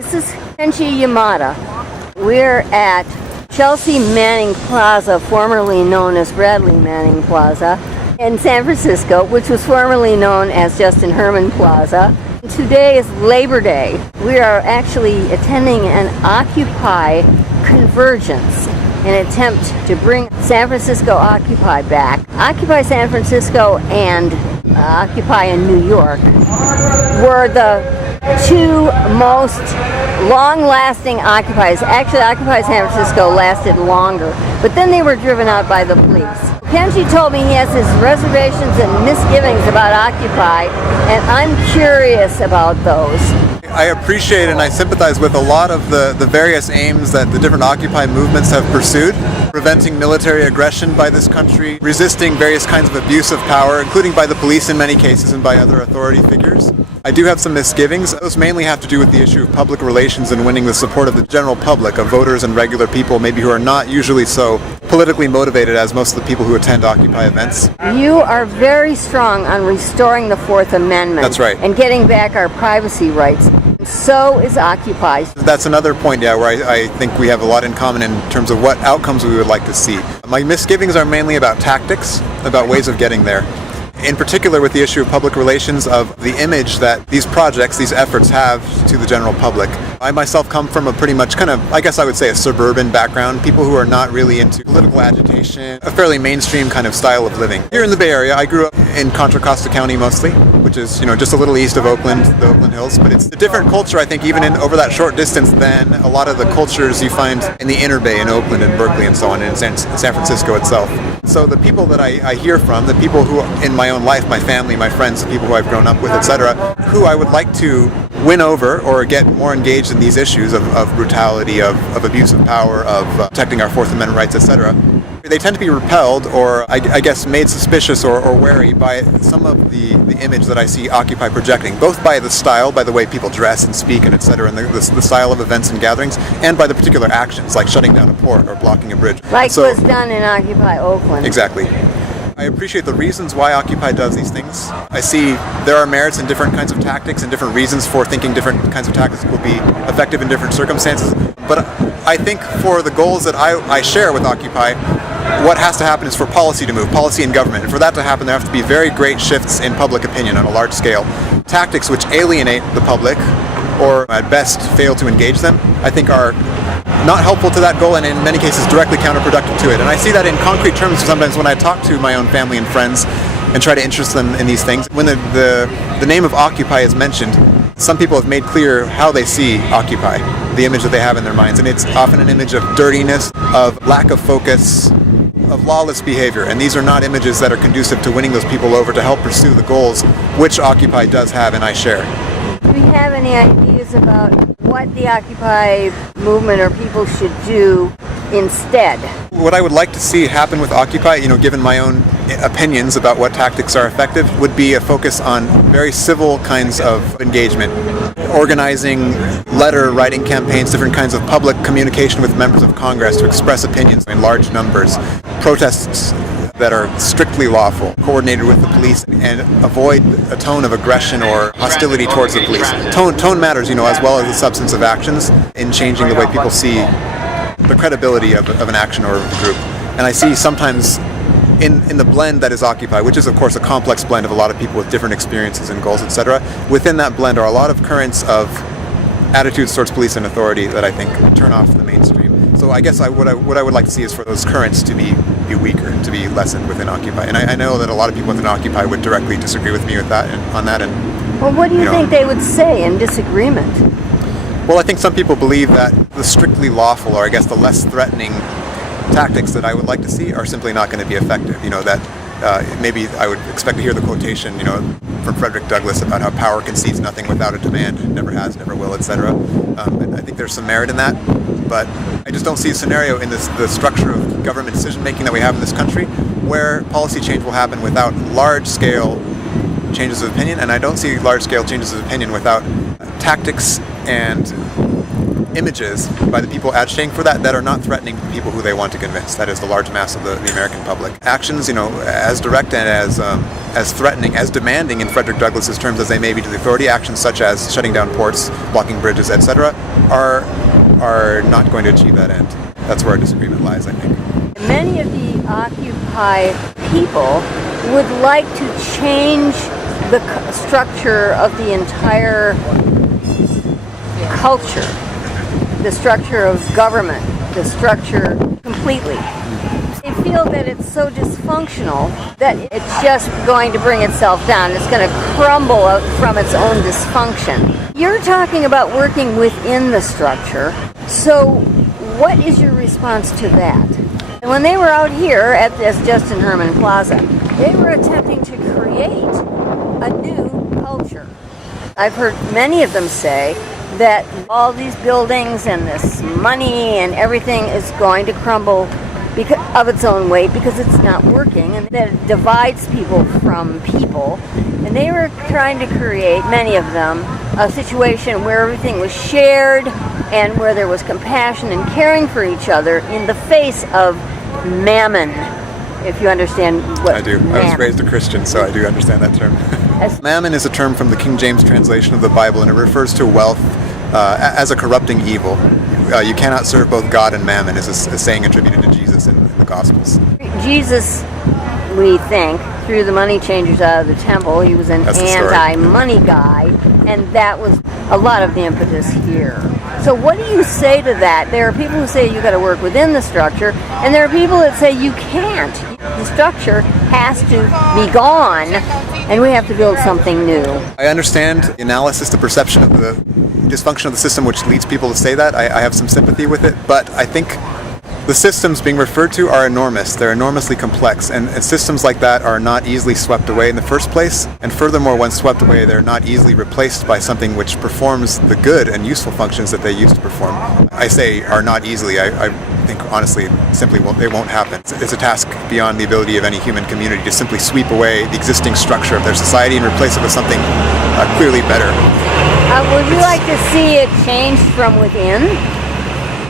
This is Kenji Yamada. We're at Chelsea Manning Plaza, formerly known as Bradley Manning Plaza, in San Francisco, which was formerly known as Justin Herman Plaza. Today is Labor Day. We are actually attending an Occupy convergence, an attempt to bring San Francisco Occupy back. Occupy San Francisco and Occupy in New York were the two most long-lasting occupies. Actually, Occupy San Francisco lasted longer, but then they were driven out by the police. Kenji told me he has his reservations and misgivings about Occupy, and I'm curious about those. I appreciate and I sympathize with a lot of the various aims that the different Occupy movements have pursued, preventing military aggression by this country, resisting various kinds of abuse of power, including by the police in many cases and by other authority figures. I do have some misgivings. Those mainly have to do with the issue of public relations and winning the support of the general public, of voters and regular people, maybe who are not usually so politically motivated as most of the people who attend Occupy events. You are very strong on restoring the Fourth Amendment. That's right. And getting back our privacy rights. So is Occupy. That's another point, where I think we have a lot in common in terms of what outcomes we would like to see. My misgivings are mainly about tactics, about ways of getting there. In particular with the issue of public relations, of the image that these projects, these efforts have to the general public. I myself come from a pretty much I guess I would say a suburban background, people who are not really into political agitation, a fairly mainstream kind of style of living. Here in the Bay Area, I grew up in Contra Costa County mostly, which is, just a little east of Oakland, the Oakland Hills, but it's a different culture, I think, even over that short distance than a lot of the cultures you find in the inner Bay in Oakland and Berkeley and so on, and in San Francisco itself. So the people that I hear from, the people who in my own life, my family, my friends, the people who I've grown up with, etc., who I would like to win over or get more engaged in these issues of brutality, of abuse of power, of protecting our Fourth Amendment rights, etc., they tend to be repelled or I guess made suspicious or wary by some of the image that I see Occupy projecting, both by the style, by the way people dress and speak and etc., and the style of events and gatherings, and by the particular actions like shutting down a port or blocking a bridge. Like was done in Occupy Oakland. Exactly. I appreciate the reasons why Occupy does these things. I see there are merits in different kinds of tactics and different reasons for thinking different kinds of tactics will be effective in different circumstances. But I think for the goals that I share with Occupy, what has to happen is for policy to move, policy and government. And for that to happen, there have to be very great shifts in public opinion on a large scale. Tactics which alienate the public, or at best fail to engage them, I think are not helpful to that goal and in many cases directly counterproductive to it. And I see that in concrete terms sometimes when I talk to my own family and friends and try to interest them in these things. When the name of Occupy is mentioned, some people have made clear how they see Occupy, the image that they have in their minds. And it's often an image of dirtiness, of lack of focus, of lawless behavior. And these are not images that are conducive to winning those people over to help pursue the goals which Occupy does have and I share. Do we have any ideas about what the Occupy movement or people should do instead? What I would like to see happen with Occupy, given my own opinions about what tactics are effective, would be a focus on very civil kinds of engagement. Organizing, letter writing campaigns, different kinds of public communication with members of Congress to express opinions in large numbers, protests that are strictly lawful, coordinated with the police, and avoid a tone of aggression or hostility towards the police. Tone matters, as well as the substance of actions in changing the way people see the credibility of an action or of a group. And I see sometimes in the blend that is Occupy, which is of course a complex blend of a lot of people with different experiences and goals, etc., within that blend are a lot of currents of attitudes towards police and authority that I think turn off the mainstream. So I guess what I would like to see is for those currents to be weaker, to be lessened within Occupy. And I know that a lot of people within Occupy would directly disagree with me with that and on that. And well, what do you think they would say in disagreement? Well, I think some people believe that the strictly lawful, or I guess the less threatening tactics that I would like to see are simply not going to be effective. Maybe I would expect to hear the quotation, from Frederick Douglass about how power concedes nothing without a demand, never has, never will, etc. And I think there's some merit in that, but I just don't see a scenario in the structure of government decision-making that we have in this country where policy change will happen without large-scale changes of opinion, and I don't see large-scale changes of opinion without tactics and images by the people agitating for that are not threatening to the people who they want to convince. That is the large mass of the American public. Actions, as direct and as threatening, as demanding in Frederick Douglass's terms as they may be to the authority, actions such as shutting down ports, blocking bridges, etc., are not going to achieve that end. That's where our disagreement lies, I think. Many of the Occupy people would like to change the structure of the entire culture, the structure of government, the structure completely. They feel that it's so dysfunctional that it's just going to bring itself down. It's going to crumble out from its own dysfunction. You're talking about working within the structure, so what is your response to that? And when they were out here at this Justin Herman Plaza, they were attempting to create a new culture. I've heard many of them say that all these buildings and this money and everything is going to crumble because of its own weight because it's not working, and that it divides people from people. And they were trying to create, many of them, a situation where everything was shared and where there was compassion and caring for each other in the face of mammon, if you understand what I do. Mammon. I was raised a Christian, so I do understand that term. Mammon is a term from the King James translation of the Bible, and it refers to wealth as a corrupting evil. You cannot serve both God and mammon is a saying attributed to Jesus in the Gospels. Jesus, we think, threw the money changers out of the temple. He was an anti-money guy, and that was a lot of the impetus here. So what do you say to that? There are people who say you got to work within the structure, and there are people that say you can't. The structure has to be gone, and we have to build something new. I understand the analysis, the perception of the dysfunction of the system which leads people to say that. I have some sympathy with it, but I think the systems being referred to are enormous. They're enormously complex, and systems like that are not easily swept away in the first place. And furthermore, when swept away, they're not easily replaced by something which performs the good and useful functions that they used to perform. I say are not easily. I think, honestly, simply they won't happen. It's a task beyond the ability of any human community to simply sweep away the existing structure of their society and replace it with something clearly better. Would you like to see it changed from within?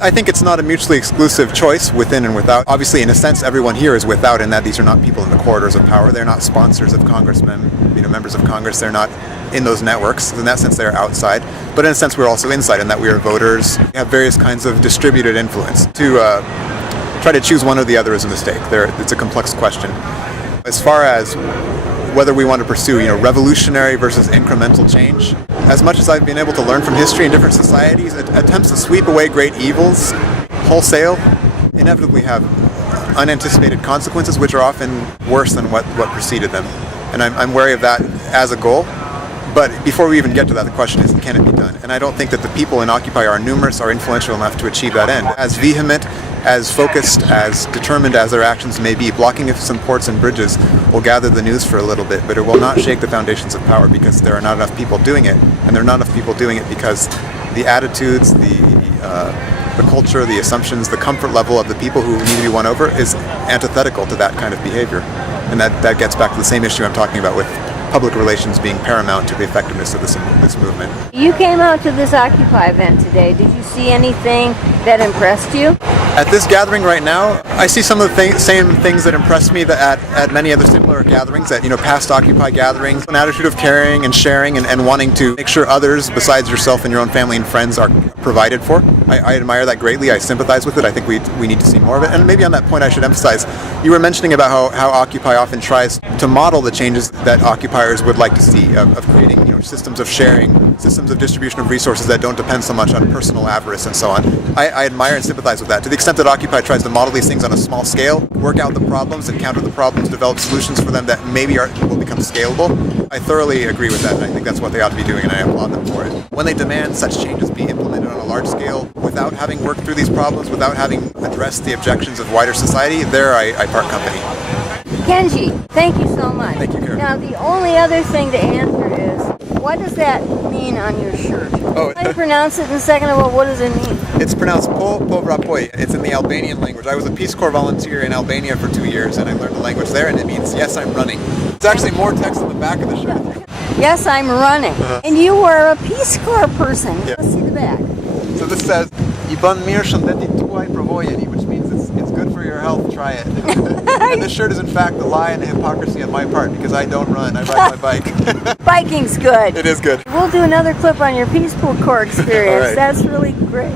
I think it's not a mutually exclusive choice within and without. Obviously, in a sense, everyone here is without in that these are not people in the corridors of power. They're not sponsors of congressmen, members of Congress. They're not in those networks. In that sense, they're outside. But in a sense, we're also inside in that we are voters. We have various kinds of distributed influence. To try to choose one or the other is a mistake. It's a complex question. As far as whether we want to pursue, revolutionary versus incremental change. As much as I've been able to learn from history in different societies, attempts to sweep away great evils wholesale inevitably have unanticipated consequences, which are often worse than what preceded them. And I'm wary of that as a goal. But before we even get to that, the question is, can it be done? And I don't think that the people in Occupy are numerous or influential enough to achieve that end. As vehement, as focused, as determined as their actions may be, blocking of some ports and bridges will gather the news for a little bit, but it will not shake the foundations of power because there are not enough people doing it. And there are not enough people doing it because the attitudes, the culture, the assumptions, the comfort level of the people who need to be won over is antithetical to that kind of behavior. And that gets back to the same issue I'm talking about with public relations being paramount to the effectiveness of this movement. You came out to this Occupy event today. Did you see anything that impressed you? At this gathering right now, I see some of the same things that impressed me at many other similar gatherings, at past Occupy gatherings. An attitude of caring and sharing and wanting to make sure others besides yourself and your own family and friends are provided for. I admire that greatly. I sympathize with it. I think we need to see more of it. And maybe on that point I should emphasize, you were mentioning about how Occupy often tries to model the changes that occupiers would like to see of creating systems of sharing, systems of distribution of resources that don't depend so much on personal avarice and so on. I admire and sympathize with that. To the extent that Occupy tries to model these things on a small scale, work out the problems and counter the problems, develop solutions for them that maybe will become scalable, I thoroughly agree with that, and I think that's what they ought to be doing, and I applaud them for it. When they demand such changes be implemented on a large scale without having worked through these problems, without having addressed the objections of wider society, there I part company. Kenji, thank you so much. Thank you, Karen. Now, the only other thing to answer is, what does that mean on your shirt? Oh, How do you pronounce it? And second of all, what does it mean? It's pronounced Po Povrapoi. It's in the Albanian language. I was a Peace Corps volunteer in Albania for 2 years, and I learned the language there, and it means, yes, I'm running. It's actually more text on the back of the shirt. Yes, I'm running. And you were a Peace Corps person. Yeah. Let's see the back. So this says, "Iban mir shondeti tuai provojeni," which means it's good for your health, try it. And this shirt is in fact a lie and a hypocrisy on my part because I don't run, I ride my bike. Biking's good. It is good. We'll do another clip on your Peace Corps experience. All right. That's really great.